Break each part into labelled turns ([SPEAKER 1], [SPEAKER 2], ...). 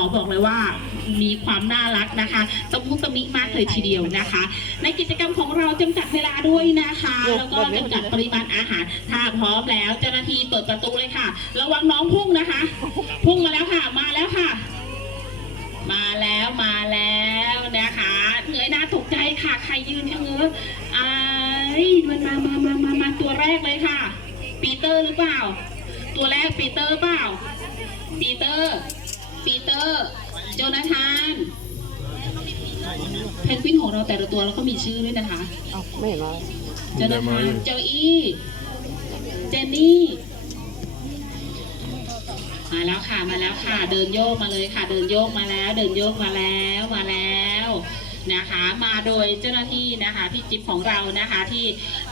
[SPEAKER 1] อบอกเลยว่ามีความน่ารักนะคะตะมุตะมิมากเลยทีเดียวนะคะ ในกิจกรรมของเราจำกัดเวลาด้วยนะคะ แล้วก็จำกัดปริมาณอาหาร ถ้าพร้อมแล้วเจ้าหน้าที่เปิดประตูเลยค่ะ ระวังน้องพุ่งนะคะ พุ่งมาแล้วค่ะ มาแล้วค่ะ มาแล้วมาแล้วนะคะเหนื่อยหน้าตกใจค่ะ ใครยืนชะเง้อไอ้ายมันมามามามามาตัวแรกเลยค่ะ ปีเตอร์หรือเปล่า ตัวแรกปีเตอร์เปล่าปีเตอร์ ปีเตอร์ โจนาธานเพนกวินของเราแต่ละตัวเราก็มีชื่อด้วยนะคะ
[SPEAKER 2] เอ้าไม่เห็นมา
[SPEAKER 1] โจนาธานโจอี้เจนนี่มาแล้วค่ะมาแล้วค่ะ เดินโยกมาเลยค่ะ เดินโยกมาแล้ว เดินโยกมาแล้วมาแล้ว นะคะมาโดยเจ้าหน้าที่นะคะพี่จิ๊บของเรานะคะที่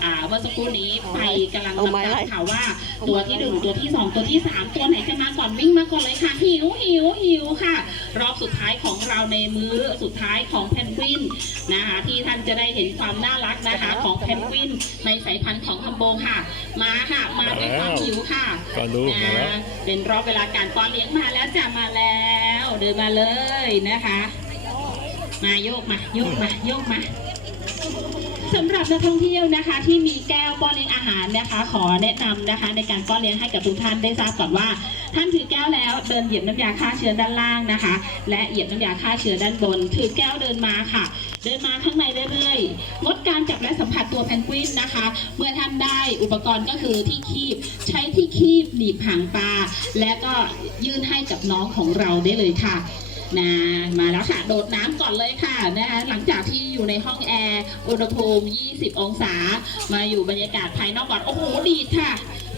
[SPEAKER 1] อ่าเมื่อสักครู่นี้ไปกำลังลำดับค่ะว่าตัวที่หนึ่งตัวที่สองตัวที่สามตัวไหนจะมาก่อนวิ่งมาก่อนเลยค่ะหิวหิวหิวค่ะ รอบสุดท้ายของเราในมื้อสุดท้ายของเพนกวินนะคะที่ท่านจะได้เห็นความน่ารักนะคะของเพนกวินในสายพันธุ์ของคัมโบค่ะ มาค่ะมาด้วยความหิวค่ะ
[SPEAKER 3] ก่อนดูมาแล้ว
[SPEAKER 1] นะเป็นรอบเวลาการป้อนเลี้ยงมาแล้วจ้ะมาแล้วเดินมาเลยนะคะ มาโยกมาโยกมาโยกมาสำหรับนักท่องเที่ยวนะคะ ที่มีแก้วป้อนเลี้ยงอาหารนะคะ ขอแนะนำนะคะ ในการป้อนเลี้ยงให้กับทุกท่านได้ทราบก่อนว่า ท่านถือแก้วแล้วเดินเหยียบน้ำยาฆ่าเชื้อด้านล่างนะคะ และเหยียบน้ำยาฆ่าเชื้อด้านบน ถือแก้วเดินมาค่ะ เดินมาข้างในเรื่อยๆงดการจับและสัมผัสตัวแพนกวินนะคะ เมื่อท่านได้อุปกรณ์ก็คือที่คีบใช้ที่คีบหนีบหางปลาและก็ยื่นให้กับน้องของเราได้เลยค่ะ นะมาแล้วค่ะ โดดน้ำก่อนเลยค่ะนะคะหลังจากที่อยู่ในห้องแอร์อุณหภูมิ 20 องศา มาอยู่บรรยากาศภายนอกก่อน โอ้โห ดีดค่ะ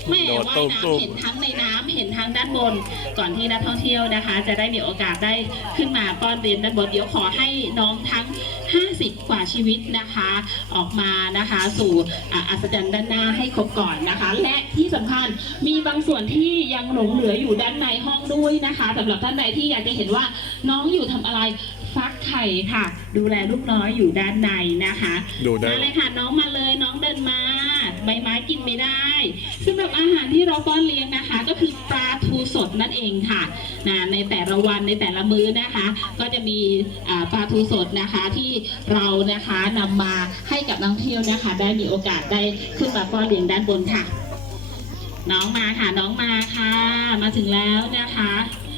[SPEAKER 1] แม่
[SPEAKER 3] โดด
[SPEAKER 1] ว่าย
[SPEAKER 3] ตุ้ม
[SPEAKER 1] น้ำเห็นทั้งในน้ำเห็นทั้งด้านบน ก่อนที่นักท่องเที่ยวนะคะ จะได้มีโอกาสได้ขึ้นมาป้อนเรียนด้านบนเดี๋ยวขอให้น้องทั้ง 50 กว่าชีวิตนะคะ ออกมานะคะสู่อะอัศจรรย์ด้านหน้าให้ครบก่อนนะคะ และที่สำคัญมีบางส่วนที่ยังหลงเหลืออยู่ด้านในห้องด้วยนะคะสำหรับท่านใดที่อยากจะเห็นว่าน้องอยู่ทำอะไร ฟักไข่ค่ะ ดูแลลูกน้อยอยู่ด้านในนะคะ
[SPEAKER 3] ดูได้
[SPEAKER 1] มาเลยค่ะน้องมาเลยน้องเดินมาใบไม้กินไม่ได้สำหรับอาหารที่เราป้อนเลี้ยงนะคะ ก็คือปลาทูสดนั่นเองค่ะนะในแต่ละวันในแต่ละมื้อนะคะ ก็จะมีอ่าปลาทูสดนะคะที่เรานะคะนำมาให้กับนักท่องเที่ยวนะคะ ได้มีโอกาสได้ขึ้นมาป้อนเลี้ยงด้านบนค่ะ น้องมาค่ะน้องมาค่ะ มาถึงแล้วนะคะ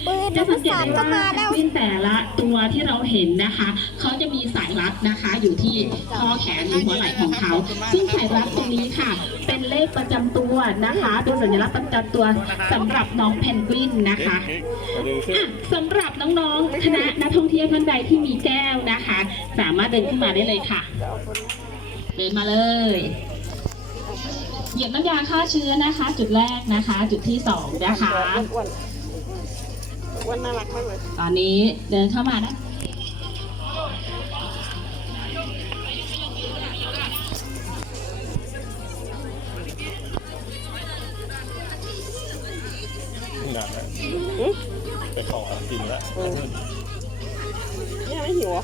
[SPEAKER 2] ปืน
[SPEAKER 1] จะ
[SPEAKER 2] นัก
[SPEAKER 1] สังเกต
[SPEAKER 2] สาร
[SPEAKER 1] ได้
[SPEAKER 2] ก็
[SPEAKER 1] ว่า
[SPEAKER 2] มาแล้ว
[SPEAKER 1] วินแต่ละตัวที่เราเห็นนะคะ เขาจะมีสายรัดนะคะ อยู่ที่ข้อแขนหรือหัวไหล่ของเขา ซึ่งสายรัดตรงนี้ค่ะ เป็นเลขประจำตัวนะคะเป็นสัญลักษณ์ประจำตัวสำหรับน้องเพนกวินนะคะ อะสำหรับน้องๆ คณะนักท่องเที่ยวท่านใดที่มีแก้วนะคะ สามารถเดินขึ้นมาได้เลยค่ะ เดินมาเลย เหยียบน้ำยาฆ่าเชื้อนะคะ จุดแรกนะคะ จุดที่สองนะคะ
[SPEAKER 2] อ้ วนอ้วนน่ารักมากเลย
[SPEAKER 1] ตอนนี้เดินเข้ามานะ
[SPEAKER 3] หนักนะไปขอกินแล้ว
[SPEAKER 2] เนี่ยไม่หิวเหรอ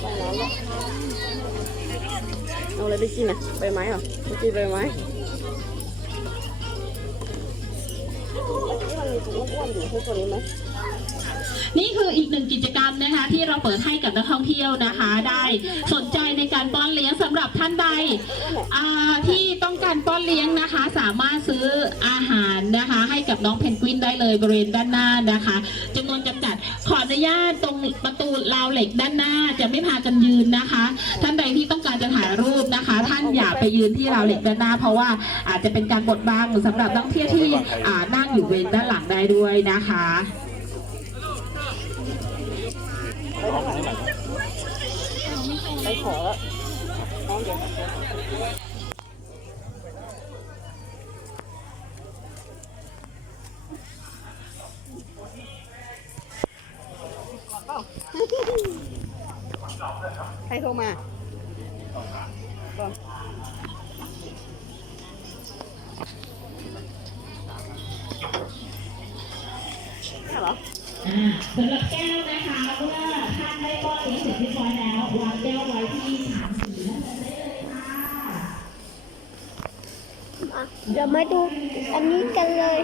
[SPEAKER 2] ไปร้อนแล้วเอาอะไรไปกินอะใบไม้เหรอไปกินใบไม้ ยังอ้วนอยู่ใช่ตัวนี้ไหม
[SPEAKER 1] นี่คืออีกหนึ่งกิจกรรมนะคะ ที่เราเปิดให้กับนักท่องเที่ยวนะคะ ได้สนใจในการป้อนเลี้ยงสำหรับท่านใดอ่าที่ต้องการป้อนเลี้ยงนะคะ สามารถซื้ออาหารนะคะ ให้กับน้องเพนกวินได้เลยบริเวณด้านหน้านะคะจำนวนจำกัดขออนุญาตตรงประตูราวเหล็กด้านหน้าจะไม่พากันยืนนะคะ ท่านใดที่ต้องการจะถ่ายรูปนะคะ ท่าน ไปยืนที่ราวเหล็กด้านหน้า เพราะว่าอาจจะเป็นการบดบังสำหรับนักเที่ยวที่นั่งอยู่เวรด้านหลังได้ด้วยนะคะ
[SPEAKER 2] ไปทางไปขอแล้วน้อใครโทรมา ก่อนเนี่ยเหรอ
[SPEAKER 1] อ่าสำหรับแก้วนะคะเมื่อท่านได้ป้อนเลี้ยงเสร็จเรียบร้อยแล้ววางแก้วไว้ที่ฐานสีนั่นเลยได้เลยค่ะ
[SPEAKER 2] อะ
[SPEAKER 4] เดี๋ยวมาดูอันนี้กันเลย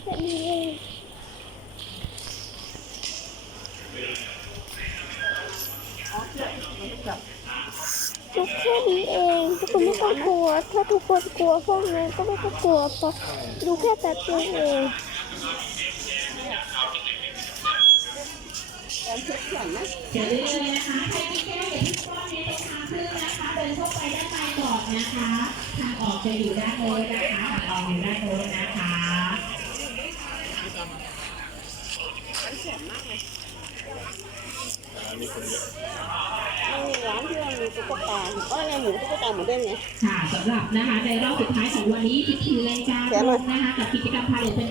[SPEAKER 4] แค่นี้เองทุกแค่นี้เองทุก คนไม่ต้องกลัว ถ้าทุกคนกลัวพวกนั้นก็ไม่ต้องกลัวเพราะดูแค่แป๊บเดียวเอง
[SPEAKER 1] อย่าลืมเลยนะคะใครมีแก้วอย่าเพิ่งก้อนนี้เป็นทางขึ้นนะคะ เดินเข้าไปด้านในก่อนนะคะ ทางออกจะอยู่ด้านโน้นนะคะทางออกอยู่ด้านโน้นนะคะ
[SPEAKER 3] อันนี้คนเยอะ
[SPEAKER 2] นี่ร้านที่เรามีตุ๊กตาก็ยังหมูตุ๊กตาหมูเด้งไง
[SPEAKER 1] ค่ะสำหรับนะคะในรอบสุดท้ายของวันนี้14รายการลงนะคะกับกิจกรรมพาเลทเป็น